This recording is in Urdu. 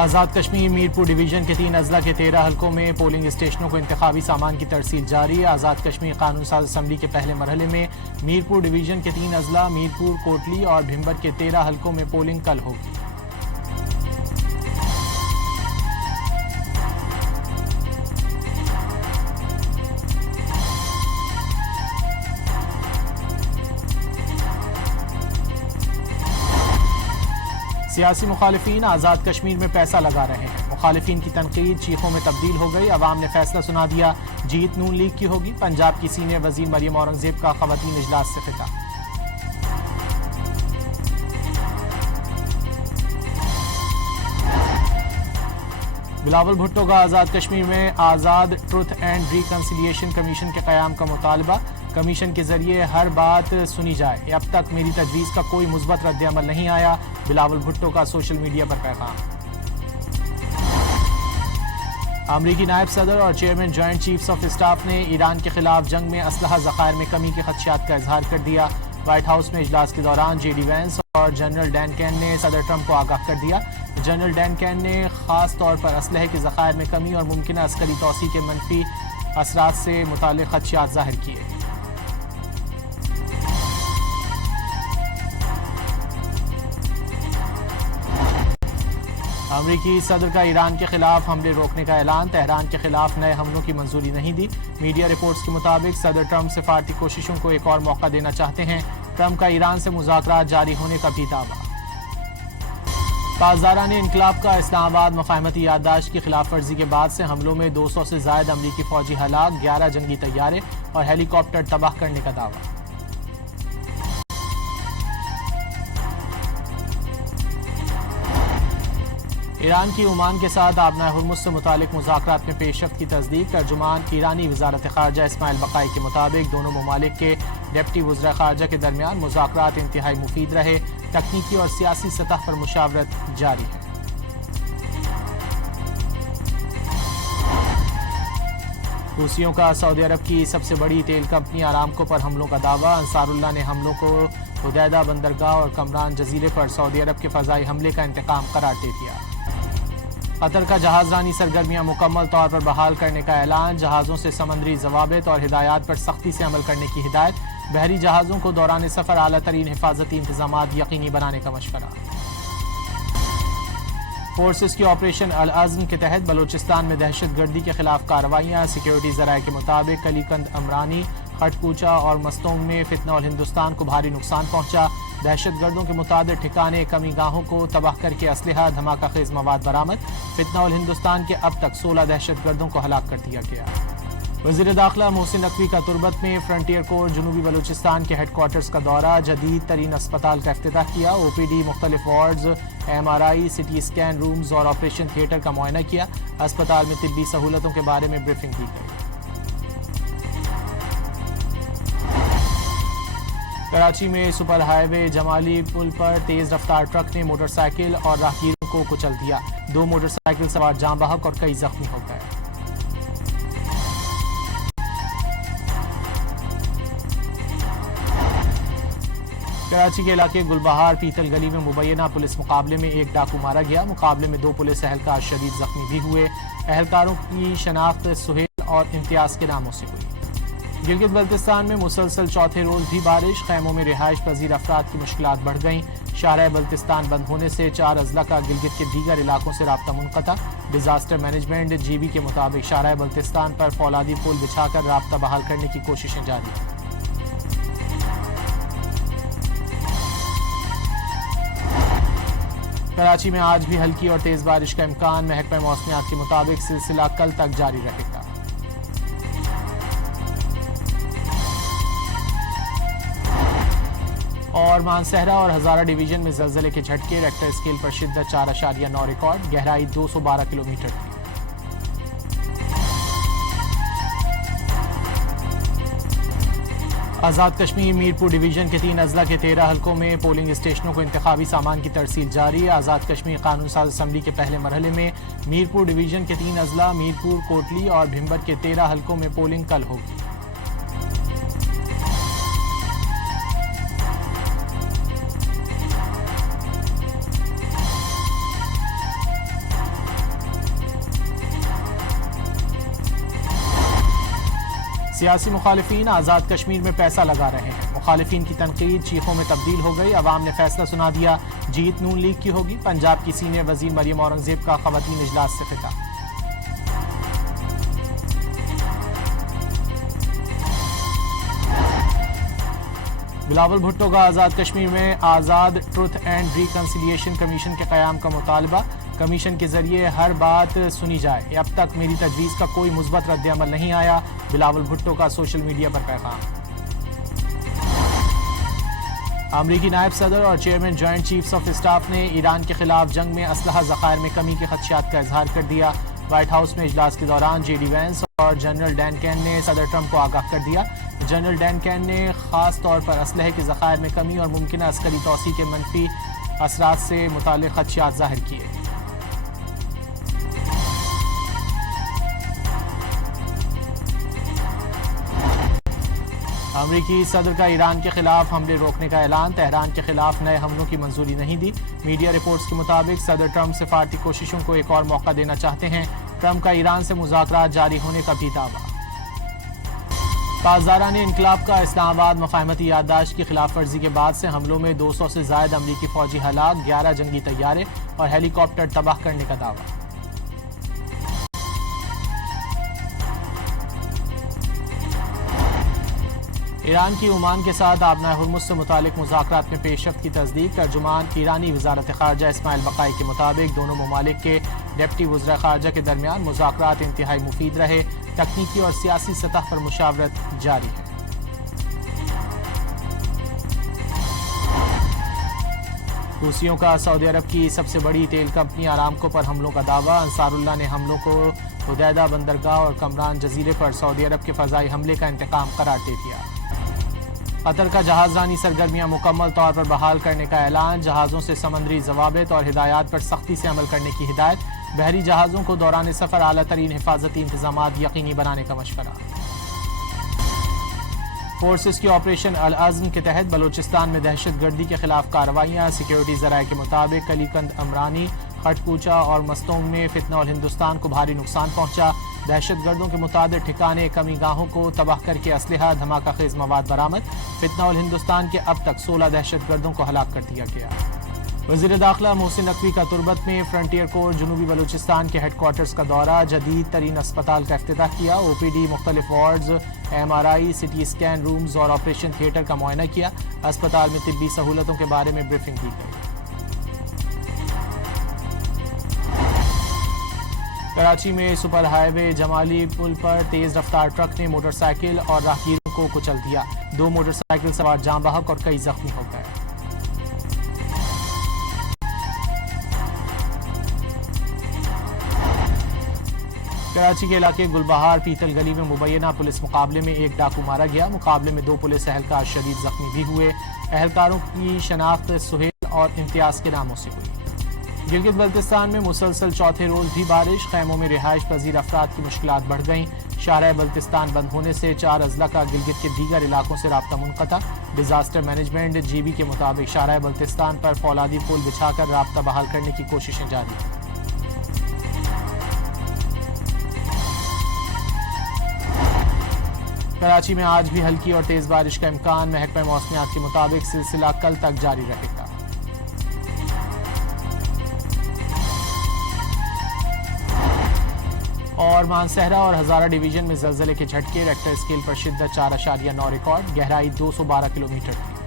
آزاد کشمیر میرپور ڈویژن کے 3 اضلاع کے 13 حلقوں میں پولنگ اسٹیشنوں کو انتخابی سامان کی ترسیل جاری ہے۔ آزاد کشمیر قانون ساز اسمبلی کے پہلے مرحلے میں میرپور ڈویژن کے 3 اضلاع میرپور، کوٹلی اور بھمبر کے 13 حلقوں میں پولنگ کل ہوگی۔ سیاسی مخالفین آزاد کشمیر میں پیسہ لگا رہے ہیں۔ مخالفین کی تنقید چیخوں میں تبدیل ہو گئی۔ عوام نے فیصلہ سنا دیا، جیت نون لیگ کی ہوگی۔ پنجاب کی سینئر وزیر مریم اورنگزیب کا خواتین اجلاس سے خطاب۔ بلاول بھٹو کا آزاد کشمیر میں آزاد ٹروتھ اینڈ ریکنسیلیشن کمیشن کے قیام کا مطالبہ۔ کمیشن کے ذریعے ہر بات سنی جائے، اب تک میری تجویز کا کوئی مثبت رد عمل نہیں آیا، بلاول بھٹو کا سوشل میڈیا پر پیغام۔ امریکی نائب صدر اور chairman joint chiefs of staff نے ایران کے خلاف جنگ میں اسلحہ ذخائر میں کمی کے خدشات کا اظہار کر دیا۔ وائٹ ہاؤس میں اجلاس کے دوران جے ڈی وینس اور جنرل ڈین کین نے صدر ٹرمپ کو آگاہ کر دیا۔ جنرل ڈین کین نے خاص طور پر اسلحے کے ذخائر میں کمی اور ممکنہ عسکری توسیع کے منفی اثرات سے متعلق خدشات ظاہر کیے۔ امریکی صدر کا ایران کے خلاف حملے روکنے کا اعلان، تہران کے خلاف نئے حملوں کی منظوری نہیں دی۔ میڈیا رپورٹس کے مطابق صدر ٹرمپ سفارتی کوششوں کو ایک اور موقع دینا چاہتے ہیں۔ ٹرمپ کا ایران سے مذاکرات جاری ہونے کا بھی دعویٰ۔ پاسداران انقلاب کا اسلام آباد مفاہمتی یادداشت کی خلاف ورزی کے بعد سے حملوں میں 200 سے زائد امریکی فوجی ہلاک، 11 جنگی طیارے اور ہیلی کاپٹر تباہ کرنے کا دعویٰ۔ ایران کی عمان کے ساتھ آبنائے ہرمز سے متعلق مذاکرات میں پیش رفت کی تصدیق۔ ترجمان ایرانی وزارت خارجہ اسماعیل بقائی کے مطابق دونوں ممالک کے ڈپٹی وزراء خارجہ کے درمیان مذاکرات انتہائی مفید رہے، تکنیکی اور سیاسی سطح پر مشاورت جاری ہے۔ حوثیوں کا سعودی عرب کی سب سے بڑی تیل کمپنی ارامکو پر حملوں کا دعویٰ۔ انصار اللہ نے حملوں کو حدیدہ بندرگاہ اور کمران جزیرے پر سعودی عرب کے فضائی حملے کا انتقام قرار دے دیا۔ قطر کا جہاز رانی سرگرمیاں مکمل طور پر بحال کرنے کا اعلان، جہازوں سے سمندری ضوابط اور ہدایات پر سختی سے عمل کرنے کی ہدایت، بحری جہازوں کو دوران سفر اعلیٰ ترین حفاظتی انتظامات یقینی بنانے کا مشورہ۔ فورسز کی آپریشن العزم کے تحت بلوچستان میں دہشت گردی کے خلاف کارروائیاں، سیکیورٹی ذرائع کے مطابق کلی کند امرانی، خٹ کوچا اور مستونگ میں فتنہ الہندوستان کو بھاری نقصان پہنچا۔ دہشت گردوں کے متعدد ٹھکانے کمی گاہوں کو تباہ کر کے اسلحہ دھماکہ خیز مواد برآمد۔ فتنہ الہندوستان کے اب تک 16 دہشت گردوں کو ہلاک کر دیا گیا۔ وزیر داخلہ محسن نقوی کا تربت میں فرنٹیئر کور جنوبی بلوچستان کے ہیڈ کوارٹرز کا دورہ، جدید ترین اسپتال کا افتتاح کیا۔ او پی ڈی، مختلف وارڈز، ایم آر آئی، سی ٹی اسکین رومز اور آپریشن تھیٹر کا معائنہ کیا۔ اسپتال میں طبی سہولتوں کے بارے میں بریفنگ دی گئی۔ کراچی میں سپر ہائی وے جمالی پل پر تیز رفتار ٹرک نے موٹر سائیکل اور راہگیروں کو کچل دیا، 2 موٹر سائیکل سوار جاں بحق اور کئی زخمی ہو گئے۔ کراچی کے علاقے گلبہار پیتل گلی میں مبینہ پولیس مقابلے میں ایک ڈاکو مارا گیا۔ مقابلے میں 2 پولیس اہلکار شدید زخمی بھی ہوئے۔ اہلکاروں کی شناخت سہیل اور امتیاز کے ناموں سے ہوئی۔ گلگت بلتستان میں مسلسل چوتھے روز بھی بارش، خیموں میں رہائش پذیر افراد کی مشکلات بڑھ گئیں۔ شاہراہ بلتستان بند ہونے سے 4 اضلاع کا گلگت کے دیگر علاقوں سے رابطہ منقطع۔ ڈیزاسٹر مینجمنٹ جی بی کے مطابق شاہراہ بلتستان پر فولادی پل بچھا کر رابطہ بحال کرنے کی کوششیں جاری ہیں۔ کراچی میں آج بھی ہلکی اور تیز بارش کا امکان، محکمہ موسمیات کے مطابق سلسلہ کل تک جاری رہے گا۔ اور مانسہرہ اور ہزارہ ڈویژن میں زلزلے کے جھٹکے، ریکٹر اسکیل پر شدت 4.9 ریکارڈ، گہرائی 212 کلومیٹر تھی۔ آزاد کشمیر میرپور ڈویژن کے 3 اضلاع کے 13 حلقوں میں پولنگ اسٹیشنوں کو انتخابی سامان کی ترسیل جاری ہے۔ آزاد کشمیر قانون ساز اسمبلی کے پہلے مرحلے میں میرپور ڈویژن کے 3 اضلاع میرپور، کوٹلی اور بھمبر کے 13 حلقوں میں پولنگ کل ہوگی۔ سیاسی مخالفین آزاد کشمیر میں پیسہ لگا رہے ہیں، مخالفین کی تنقید چیخوں میں تبدیل ہو گئی، عوام نے فیصلہ سنا دیا، جیت نون لیگ کی ہوگی، پنجاب کی سینئر وزیر مریم اورنگزیب کا خواتین اجلاس سے خطاب۔ بلاول بھٹو کا آزاد کشمیر میں آزاد ٹروتھ اینڈ ریکنسیلیشن کمیشن کے قیام کا مطالبہ، کمیشن کے ذریعے ہر بات سنی جائے، اب تک میری تجویز کا کوئی مثبت رد عمل نہیں آیا، بلاول بھٹو کا سوشل میڈیا پر پیغام۔ امریکی نائب صدر اور chairman joint chiefs of staff نے ایران کے خلاف جنگ میں اسلحہ ذخائر میں کمی کے خدشات کا اظہار کر دیا، وائٹ ہاؤس میں اجلاس کے دوران جے ڈی وینس اور جنرل ڈین کین نے صدر ٹرمپ کو آگاہ کر دیا، جنرل ڈین کین نے خاص طور پر اسلحے کے ذخائر میں کمی اور ممکنہ عسکری توسیع کے منفی اثرات سے متعلق خدشات ظاہر کیے۔ امریکی صدر کا ایران کے خلاف حملے روکنے کا اعلان، تہران کے خلاف نئے حملوں کی منظوری نہیں دی، میڈیا رپورٹس کے مطابق صدر ٹرمپ سفارتی کوششوں کو ایک اور موقع دینا چاہتے ہیں، ٹرمپ کا ایران سے مذاکرات جاری ہونے کا بھی دعویٰ۔ پاسداران انقلاب کا اسلام آباد مفاہمتی یادداشت کی خلاف ورزی کے بعد سے حملوں میں 200 سے زائد امریکی فوجی ہلاک، 11 جنگی طیارے اور ہیلی کاپٹر تباہ کرنے کا دعویٰ۔ ایران کی عمان کے ساتھ آبنائے ہرمز سے متعلق مذاکرات میں پیش رفت کی تصدیق، ترجمان ایرانی وزارت خارجہ اسماعیل بقائی کے مطابق دونوں ممالک کے ڈپٹی وزراء خارجہ کے درمیان مذاکرات انتہائی مفید رہے، تکنیکی اور سیاسی سطح پر مشاورت جاری ہے۔ حوثیوں کا سعودی عرب کی سب سے بڑی تیل کمپنی آرامکو پر حملوں کا دعویٰ، انصار اللہ نے حملوں کو حدیدہ بندرگاہ اور کمران جزیرے پر سعودی عرب کے فضائی حملے کا انتقام قرار دے دیا۔ قطر کا جہاز رانی سرگرمیاں مکمل طور پر بحال کرنے کا اعلان، جہازوں سے سمندری ضوابط اور ہدایات پر سختی سے عمل کرنے کی ہدایت، بحری جہازوں کو دوران سفر اعلیٰ ترین حفاظتی انتظامات یقینی بنانے کا مشورہ۔ فورسز کی آپریشن العزم کے تحت بلوچستان میں دہشت گردی کے خلاف کارروائیاں، سیکیورٹی ذرائع کے مطابق کلیکند امرانی، خٹ کوچہ اور مستونگ میں فتنہ الہندوستان کو بھاری نقصان پہنچا، دہشت گردوں کے متعدد ٹھکانے کمی گاہوں کو تباہ کر کے اسلحہ دھماکہ خیز مواد برآمد، فتنہ الہندوستان کے اب تک 16 دہشت گردوں کو ہلاک کر دیا گیا۔ وزیر داخلہ محسن نقوی کا تربت میں فرنٹیئر کور جنوبی بلوچستان کے ہیڈ کوارٹرز کا دورہ، جدید ترین اسپتال کا افتتاح کیا، او پی ڈی، مختلف وارڈز، ایم آر آئی، سی ٹی اسکین رومز اور آپریشن تھیٹر کا معائنہ کیا، اسپتال میں طبی سہولتوں کے بارے میں بریفنگ دی گئی۔ کراچی میں سپر ہائی وے جمالی پل پر تیز رفتار ٹرک نے موٹر سائیکل اور راہگیروں کو کچل دیا، 2 موٹر سائیکل سوار جاں بحق اور کئی زخمی ہو گئے۔ کراچی کے علاقے گلبہار پیتل گلی میں مبینہ پولیس مقابلے میں ایک ڈاکو مارا گیا، مقابلے میں 2 پولیس اہلکار شدید زخمی بھی ہوئے، اہلکاروں کی شناخت سہیل اور امتیاز کے ناموں سے ہوئی۔ گلگت بلتستان میں مسلسل چوتھے روز بھی بارش، خیموں میں رہائش پذیر افراد کی مشکلات بڑھ گئیں، شارع بلتستان بند ہونے سے 4 اضلاع کا گلگت کے دیگر علاقوں سے رابطہ منقطع، ڈیزاسٹر مینجمنٹ جی بی کے مطابق شارع بلتستان پر فولادی پل بچھا کر رابطہ بحال کرنے کی کوششیں جاری ہیں۔ کراچی میں آج بھی ہلکی اور تیز بارش کا امکان، محکمہ موسمیات کے مطابق سلسلہ کل تک جاری رہے گا۔ اور مانسہرہ اور ہزارہ ڈویژن میں زلزلے کے جھٹکے، ریکٹر اسکیل پر شدت 4.9 ریکارڈ، گہرائی 212 کلومیٹر تھی۔